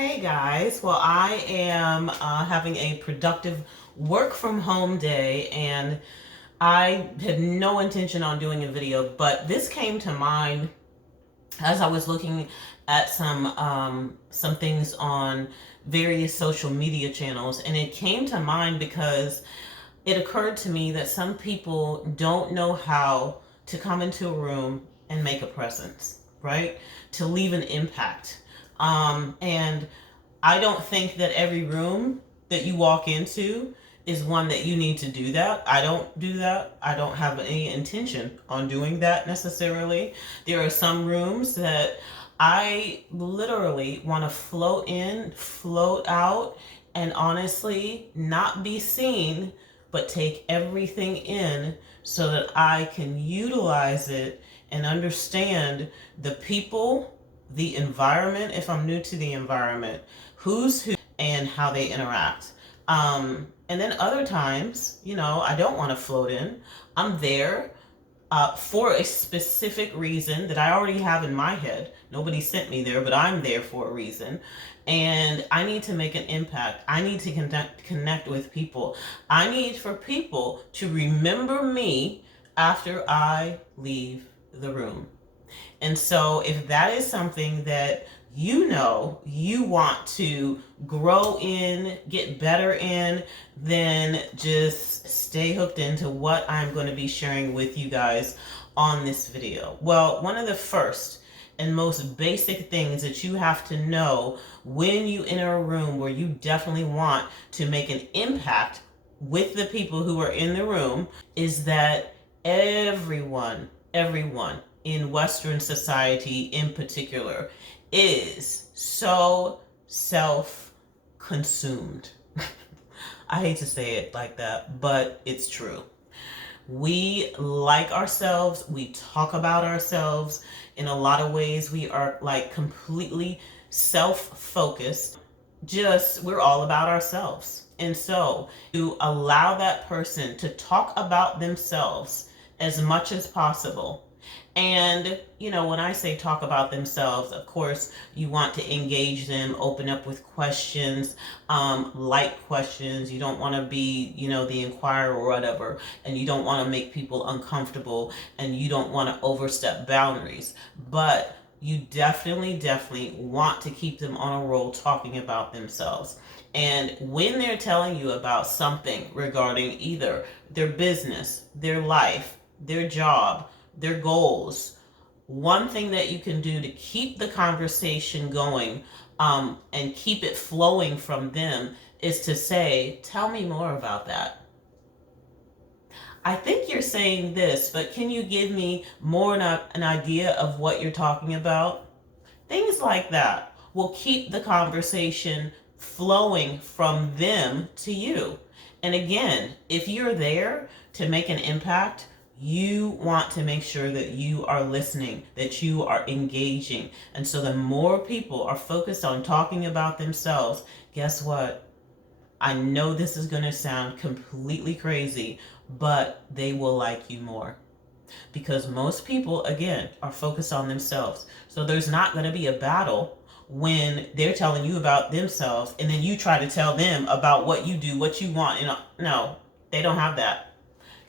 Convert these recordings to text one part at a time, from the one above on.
Hey guys, well, I am having a productive work from home day, and I had no intention on doing a video, but this came to mind as I was looking at some things on various social media channels, and it came to mind because it occurred to me that some people don't know how to come into a room and make a presence, right? To leave an impact. And I don't think that every room that you walk into is one that you need to do that. I don't do that. I don't have any intention on doing that necessarily. There are some rooms that I literally want to float in, float out, and honestly not be seen, but take everything in so that I can utilize it and understand the people, the environment, if I'm new to the environment, who's who, and how they interact. And then other times, I don't want to float in. I'm there for a specific reason that I already have in my head. Nobody sent me there, but I'm there for a reason. And I need to make an impact. I need to connect with people. I need for people to remember me after I leave the room. And so if that is something that you want to grow in, get better in, then just stay hooked into what I'm going to be sharing with you guys on this video. Well, one of the first and most basic things that you have to know when you enter a room where you definitely want to make an impact with the people who are in the room is that everyone in Western society in particular is so self-consumed. I hate to say it like that, but it's true. We like ourselves, we talk about ourselves. In a lot of ways, we are like completely self-focused. We're all about ourselves. And so to allow that person to talk about themselves as much as possible. And, when I say talk about themselves, of course, you want to engage them, open up with questions, light questions. You don't want to be, the inquirer or whatever, and you don't want to make people uncomfortable, and you don't want to overstep boundaries. But you definitely want to keep them on a roll talking about themselves. And when they're telling you about something regarding either their business, their life, their job, their goals, one thing that you can do to keep the conversation going and keep it flowing from them is to say, tell me more about that. I think you're saying this, but can you give me more an idea of what you're talking about? Things like that will keep the conversation flowing from them to you. And again, if you're there to make an impact, you want to make sure that you are listening, that you are engaging. And so the more people are focused on talking about themselves, guess what? I know this is going to sound completely crazy, but they will like you more. Because most people, again, are focused on themselves. So there's not going to be a battle when they're telling you about themselves and then you try to tell them about what you do, what you want. No, they don't have that.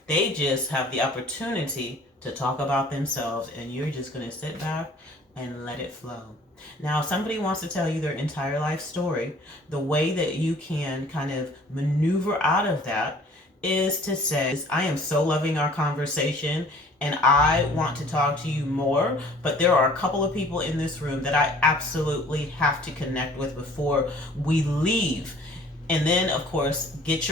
They just have the opportunity to talk about themselves, and you're just going to sit back and let it flow. Now, if somebody wants to tell you their entire life story, the way that you can kind of maneuver out of that is to say, I am so loving our conversation and I want to talk to you more, but there are a couple of people in this room that I absolutely have to connect with before we leave. And then, of course, get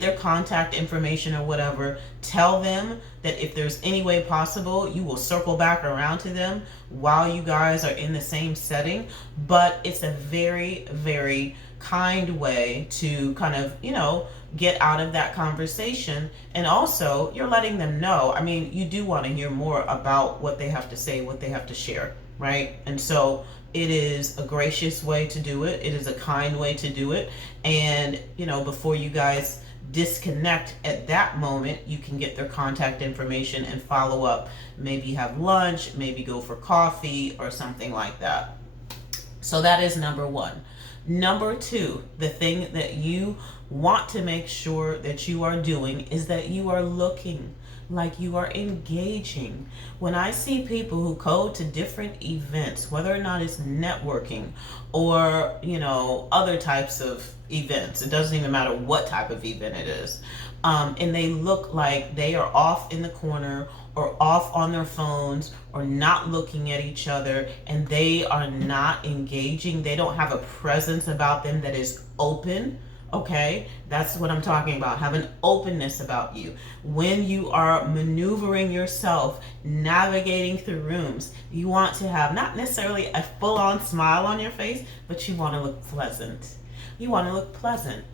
their contact information or whatever. Tell them that if there's any way possible, you will circle back around to them while you guys are in the same setting. But it's a very, very kind way to kind of, get out of that conversation. And also, you're letting them know. I mean, you do want to hear more about what they have to say, what they have to share, right? And so it is a gracious way to do it. It is a kind way to do it. And, before you guys disconnect at that moment, you can get their contact information and follow up. Maybe have lunch, maybe go for coffee or something like that. So that is number one. Number two, the thing that you want to make sure that you are doing is that you are looking like you are engaging. When I see people who go to different events, whether or not it's networking or, other types of events, it doesn't even matter what type of event it is, and they look like they are off in the corner or off on their phones or not looking at each other, and they are not engaging, they don't have a presence about them that is open. Okay, that's what I'm talking about. Have an openness about you. When you are maneuvering yourself, navigating through rooms, you want to have not necessarily a full on smile on your face, but you want to look pleasant. You want to look pleasant,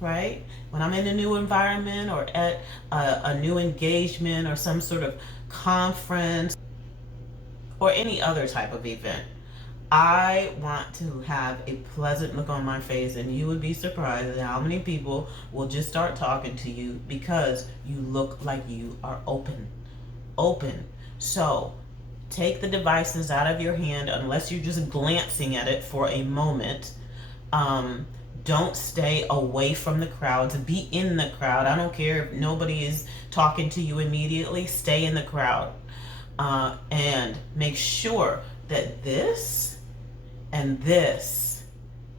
right? When I'm in a new environment or at a new engagement or some sort of conference or any other type of event, I want to have a pleasant look on my face, and you would be surprised at how many people will just start talking to you because you look like you are open. Open. So take the devices out of your hand unless you're just glancing at it for a moment. Don't stay away from the crowds. Be in the crowd. I don't care if nobody is talking to you immediately. Stay in the crowd. And make sure that this and this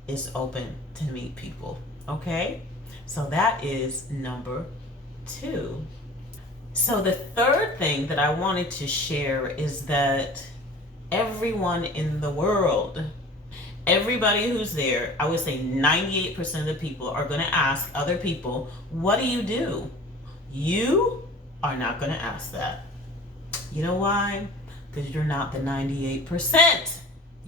is open to meet people. Okay? So that is number two. So the third thing that I wanted to share is that everyone in the world, everybody who's there, I would say 98% of the people are going to ask other people, what do you do? You are not going to ask that. You know why? Because you're not the 98%.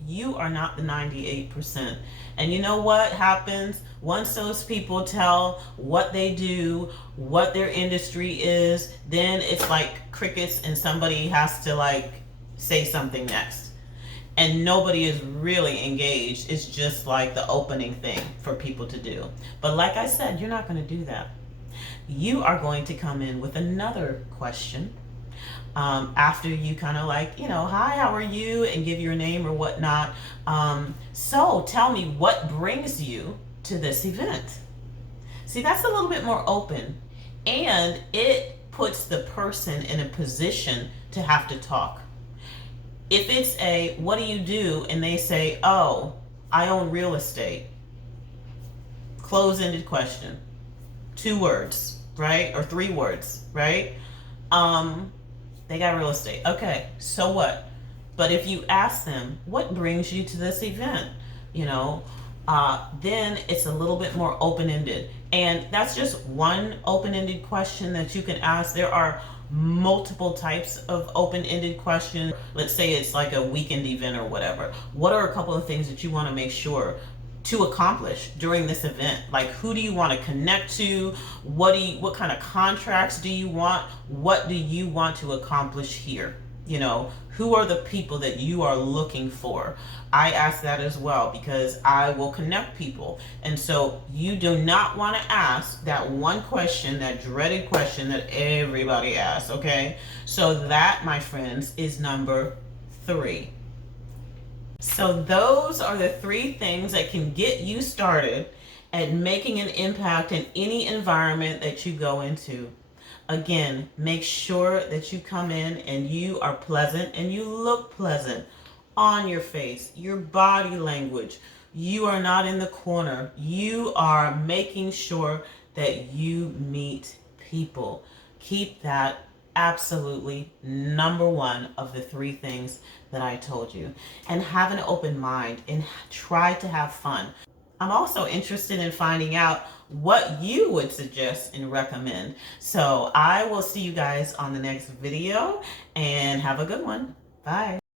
You are not the 98%. And you know what happens? Once those people tell what they do, what their industry is, then it's like crickets and somebody has to say something next. And nobody is really engaged. It's just like the opening thing for people to do. But like I said, you're not going to do that. You are going to come in with another question. After you kind of hi, how are you, and give your name or whatnot. So tell me, what brings you to this event? See, that's a little bit more open, and it puts the person in a position to have to talk. If it's a, what do you do? And they say, oh, I own real estate. Close-ended question. 2 words, right? Or 3 words, right? They got real estate. Okay, so what? But if you ask them, what brings you to this event? Then it's a little bit more open-ended. And that's just one open-ended question that you can ask. There are multiple types of open-ended questions. Let's say it's like a weekend event or whatever. What are a couple of things that you want to make sure to accomplish during this event? Like, who do you want to connect to? What kind of contracts do you want? What do you want to accomplish here? Who are the people that you are looking for? I ask that as well because I will connect people. And so you do not want to ask that one question, that dreaded question that everybody asks, okay? So that, my friends, is number 3. So those are the 3 things that can get you started at making an impact in any environment that you go into. Again, make sure that you come in and you are pleasant and you look pleasant on your face, your body language. You are not in the corner. You are making sure that you meet people. Keep that absolutely number 1 of the 3 things that I told you. And have an open mind and try to have fun. I'm also interested in finding out what you would suggest and recommend. So I will see you guys on the next video, and have a good one. Bye.